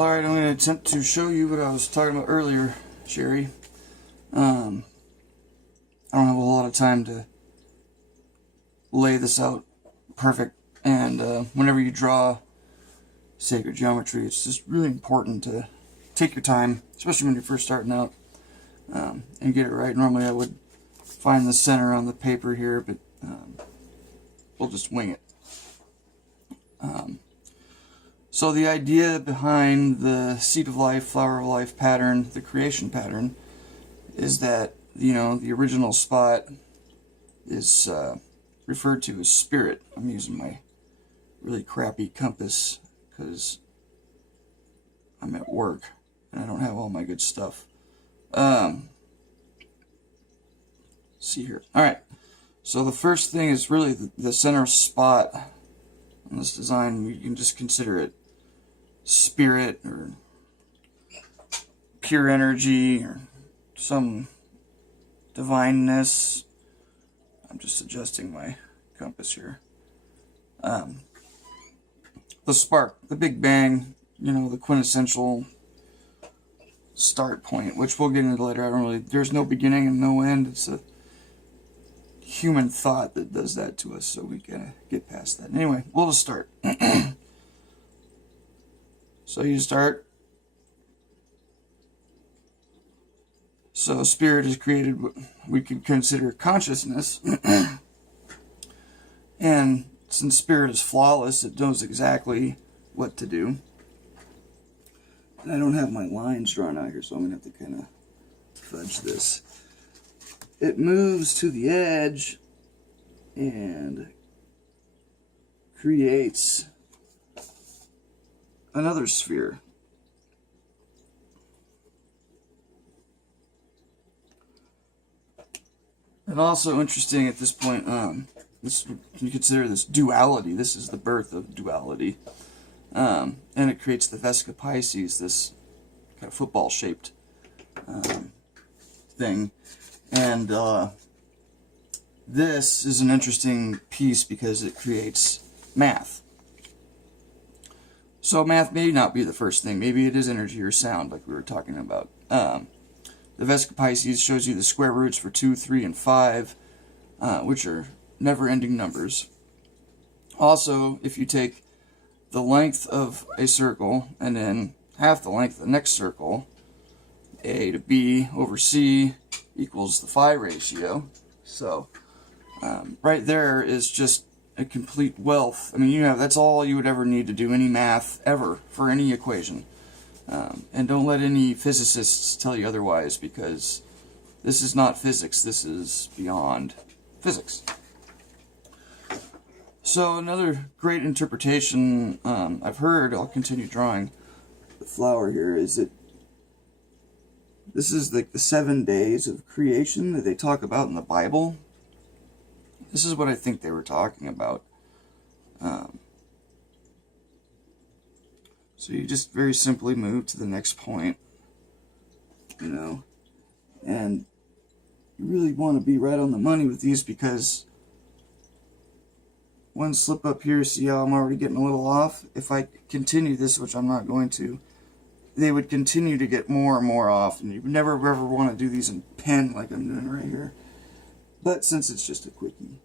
Alright, I'm going to attempt to show you what I was talking about earlier, Sherry. I don't have a lot of time to lay this out perfect, and whenever you draw sacred geometry, it's just really important to take your time, especially when you're first starting out, and get it right. Normally I would find the center on the paper here, but we'll just wing it. So the idea behind the seed of life, flower of life pattern, the creation pattern, is that, you know, the original spot is referred to as spirit. I'm using my really crappy compass because I'm at work and I don't have all my good stuff. See here. Alright, so the first thing is really the center spot on this design. You can just consider it spirit or pure energy or some divineness. I'm just adjusting my compass here. The spark, the big bang, you know, the quintessential start point, which we'll get into later. There's no beginning and no end. It's a human thought that does that to us, so we gotta get past that. Anyway, we'll just start. So you start. So spirit is created what we could consider consciousness. And since spirit is flawless, it knows exactly what to do. And I don't have my lines drawn out here, so I'm going to have to kind of fudge this. It moves to the edge and creates another sphere. And also interesting at this point, this, you consider this duality. This is the birth of duality. And it creates the Vesica Pisces, this kind of football-shaped thing. And this is an interesting piece because it creates math. So math may not be the first thing. Maybe it is energy or sound, like we were talking about. The Vesica Pisces shows you the square roots for 2, 3, and 5, which are never-ending numbers. Also, if you take the length of a circle and then half the length of the next circle, A to B over C equals the phi ratio. So right there is just a complete wealth. I mean, that's all you would ever need to do any math ever for any equation. And don't let any physicists tell you otherwise, because this is not physics. This is beyond physics. So another great interpretation I've heard, I'll continue drawing the flower here, is that this is like the 7 days of creation that they talk about in the Bible. This is what I think they were talking about. So you just very simply move to the next point, you know, and you really want to be right on the money with these, because one slip up here, see how I'm already getting a little off? If I continue this, which I'm not going to, they would continue to get more and more off, and you would never ever want to do these in pen like I'm doing right here. But since it's just a quickie,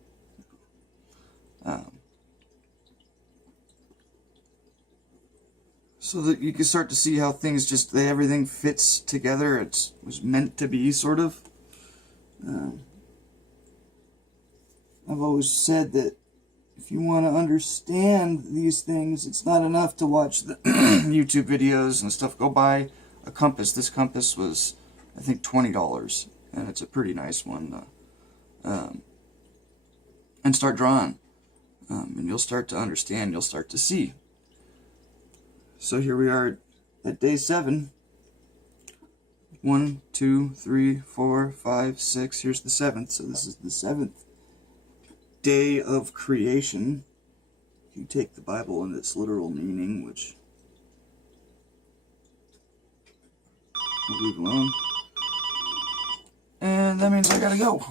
so that you can start to see how things just, everything fits together. It was meant to be, sort of. I've always said that if you want to understand these things, it's not enough to watch the YouTube videos and stuff. Go buy a compass. This compass was, I think, $20, and it's a pretty nice one. And start drawing. And you'll start to understand, you'll start to see. So here we are at day 7. 1, 2, 3, 4, 5, 6. Here's the 7th. So this is the 7th day of creation. If you take the Bible in its literal meaning, which we'll leave alone. And that means I gotta go.